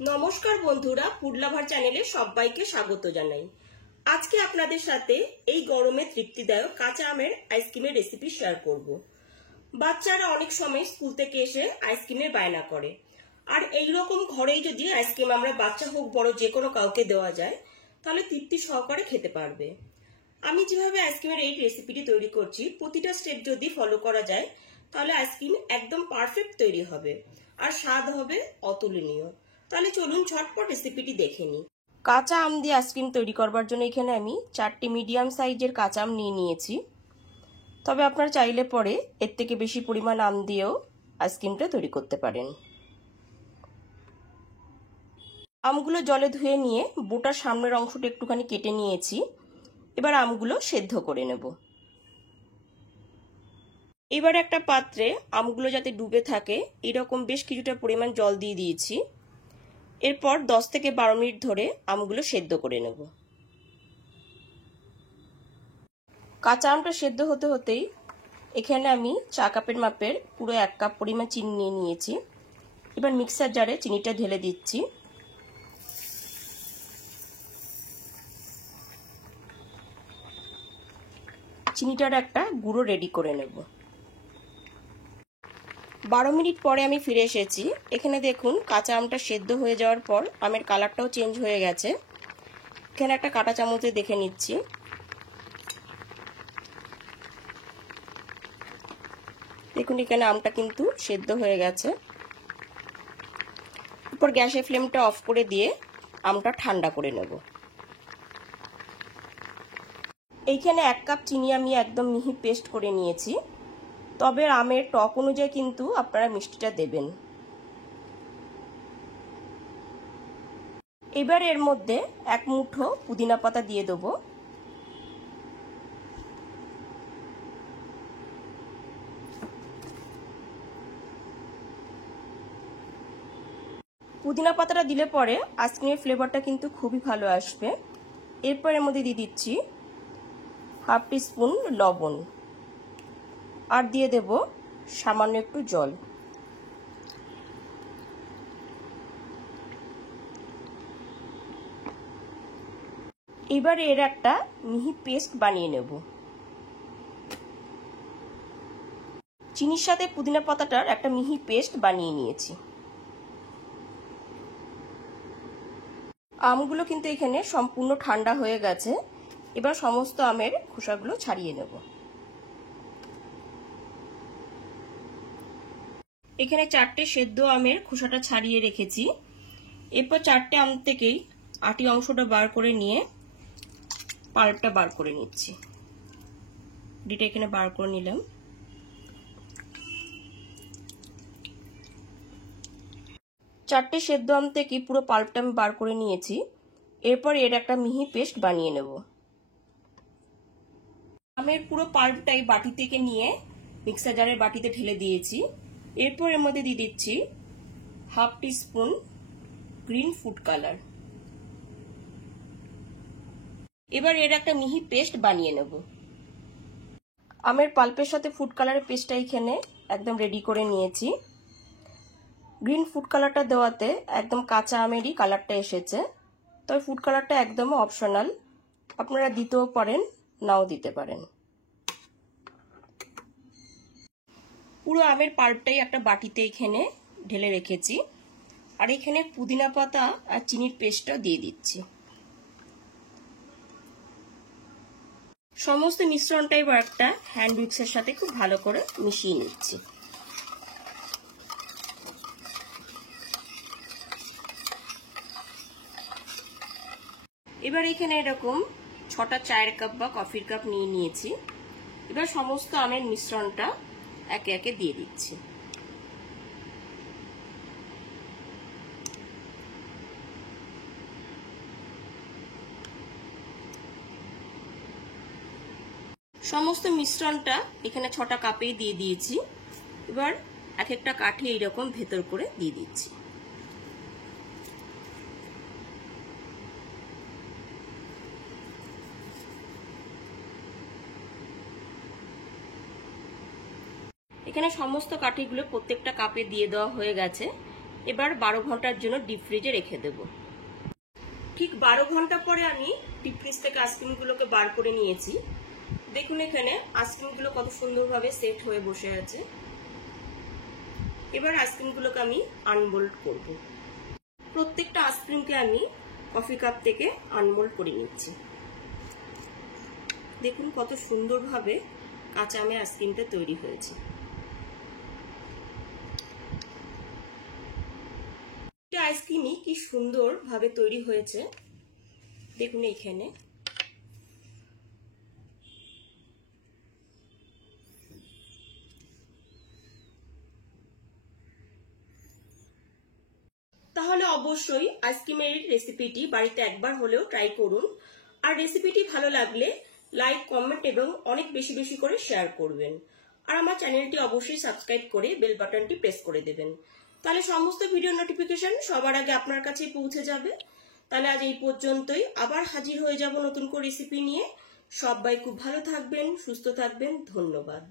নমস্কার বন্ধুরা, ফুডলাভার চ্যানেলে সবাইকে স্বাগত জানাই। আজকে আপনাদের সাথে এই গরমে তৃপ্তিদায়ক কাঁচা আমের আইসক্রিমের রেসিপি শেয়ার করব। বাচ্চারা অনেক সময় স্কুল থেকে এসে আইসক্রিমের বায়না করে, আর এই রকম ঘরেই যদি আইসক্রিম আমরা বাচ্চা হোক বড় যে কোনো কাউকে দেওয়া যায় তাহলে তৃপ্তি সহকারে খেতে পারবে। আমি যেভাবে আইসক্রিমের এই রেসিপিটি তৈরি করছি, প্রতিটা স্টেপ যদি ফলো করা যায় তাহলে আইসক্রিম একদম পারফেক্ট তৈরি হবে আর স্বাদ হবে অতুলনীয়। তাহলে চলুন ঝটপট রেসিপিটি দেখে নিই। কাঁচা আম দিয়ে আইসক্রিম তৈরি করবার জন্য এখানে আমি 4টি মিডিয়াম সাইজের কাঁচা আম নিয়েছি। তবে আপনারা চাইলে পরে এর থেকে বেশি পরিমাণ আম দিয়েও আইসক্রিমটা তৈরি করতে পারেন। আমগুলো জলে ধুয়ে নিয়ে বোটার সামনের অংশটা একটুখানি কেটে নিয়েছি। এবার আমগুলো সেদ্ধ করে নেব। এবার একটা পাত্রে আমগুলো যাতে ডুবে থাকে এরকম বেশ কিছুটা পরিমাণ জল দিয়ে দিয়েছি। এরপর 10 থেকে 12 মিনিট ধরে আমগুলো সেদ্ধ করে নেব। কাঁচা আমটা সেদ্ধ হতে হতেই এখানে আমি চা কাপের মাপের পুরো 1 কাপ পরিমাণ চিনি নিয়ে নিয়েছি। এবার মিক্সার জারে চিনিটা ঢেলে দিচ্ছি। চিনিটার একটা গুঁড়ো রেডি করে নেব। 12 মিনিট পরে আমি ফিরে এসেছি। এখানে দেখুন কাঁচা আমটা সেদ্ধ হয়ে যাওয়ার পর আমের কালারটাও চেঞ্জ হয়ে গেছে। এখানে একটা কাঁটা চামচে দেখে নিচ্ছি। দেখুন এখানে আমটা কিন্তু সেদ্ধ হয়ে গেছে। এরপর গ্যাসের ফ্লেমটা অফ করে দিয়ে আমটা ঠান্ডা করে নেব। এইখানে 1 কাপ চিনি আমি একদম মিহি পেস্ট করে নিয়েছি। তবে আমের টক অনুযায়ী কিন্তু আপনারা মিষ্টিটা দেবেন। এবার এর মধ্যে 1 মুঠো পুদিনা পাতা দিয়ে দেবো। পুদিনা পাতাটা দিলে পরে আইসক্রিমের ফ্লেভারটা কিন্তু খুবই ভালো আসবে। এরপর এর মধ্যে দিয়ে দিচ্ছি হাফ টিস্পুন লবণ আর দিয়ে দেব সামান্য একটু জল। এবার এর একটা মিহি পেস্ট বানিয়ে নেব। চিনির সাথে পুদিনা পাতাটার একটা মিহি পেস্ট বানিয়ে নিয়েছি। আমগুলো কিন্তু এখানে সম্পূর্ণ ঠান্ডা হয়ে গেছে। এবার সমস্ত আমের খোসাগুলো ছাড়িয়ে নেব। এখানে 4টে সেদ্ধ আমের খোসাটা ছাড়িয়ে রেখেছি। এরপর 4টে আম থেকেই আটি অংশটা বার করে নিয়ে পাল্পটা বার করে নিচ্ছি। ডিটা এখানে বার করে নিলাম। চারটে সেদ্ধ আম থেকে পুরো পাল্পটা আমি বার করে নিয়েছি। এরপর এর একটা মিহি পেস্ট বানিয়ে নেব। আমের পুরো পাল্পটাই বাটি থেকে নিয়ে মিক্সার জারের বাটিতে ঢেলে দিয়েছি। এরপর এর মধ্যে দিয়ে দিচ্ছি half teaspoon green food colour. এবার এর একটা মিহি পেস্ট বানিয়ে নেব। আমের পাল্পের সাথে ফুড কালারের পেস্টটা এখানে একদম রেডি করে নিয়েছি। গ্রিন ফুড কালারটা দেওয়াতে একদম কাঁচা আমেরই কালারটা এসেছে। তবে ফুড কালারটা একদম অপশনাল, আপনারা দিতেও পারেন নাও দিতে পারেন। পুরো আমের পাল্পটাই একটা বাটিতে এখানে ঢেলে রেখেছি। আর এখানে পুদিনা পাতা আর চিনির পেস্টটা দিয়ে দিচ্ছি। সমস্ত মিশ্রণটা এবার একটা হ্যান্ড উইক্সের সাথে খুব ভালো করে মিশিয়ে নিচ্ছি। এবার এখানে এরকম 6টা চায়ের কাপ বা কফির কাপ নিয়ে নিয়েছি। এবার সমস্ত আমের মিশ্রণটা একে একে দিয়ে দিচ্ছি। সমস্ত মিশ্রণটা এখানে 6টা কাপেই দিয়ে দিয়েছি। এবার এক একটা কাঠি এইরকম ভেতর করে দিয়ে দিচ্ছি। এখানে সমস্ত কাঠিগুলো প্রত্যেকটা কাপে দিয়ে দেওয়া হয়ে গেছে। এবার 12 ঘন্টার জন্য ডিপ ফ্রিজে রেখে দেব। ঠিক 12 ঘন্টা পরে আমি ডিপ ফ্রিজ থেকে আইসক্রিমগুলোকে বার করে নিয়েছি। দেখুন এখানে আইসক্রিমগুলো কত সুন্দরভাবে সেট হয়ে বসে আছে। এবার আইসক্রিমগুলোকে আমি আনমোল্ড করব। প্রত্যেকটা আইসক্রিমকে আমি কফি কাপ থেকে আনমোল্ড করে নিচ্ছি। দেখুন কত সুন্দরভাবে কাঁচা আমের আইসক্রিমটা তৈরি হয়েছে। আইসক্রিমই কি সুন্দরভাবে তৈরি হয়েছে দেখুন এইখানে। তাহলে অবশ্যই আইসক্রিমের রেসিপিটি বাড়িতে একবার হলেও ট্রাই করুন। আর রেসিপিটি ভালো লাগলে লাইক, কমেন্ট এবং অনেক বেশি বেশি করে শেয়ার করবেন। আর আমার চ্যানেলটি অবশ্যই সাবস্ক্রাইব করে বেল বাটনটি প্রেস করে দেবেন। তাহলে সমস্ত ভিডিও নোটিফিকেশন সবার আগে আপনার কাছে পৌঁছে যাবে। তাহলে আজ এই পর্যন্তই, আবার হাজির হয়ে যাব নতুন করে রেসিপি নিয়ে। সবাই খুব ভালো থাকবেন, সুস্থ থাকবেন। ধন্যবাদ।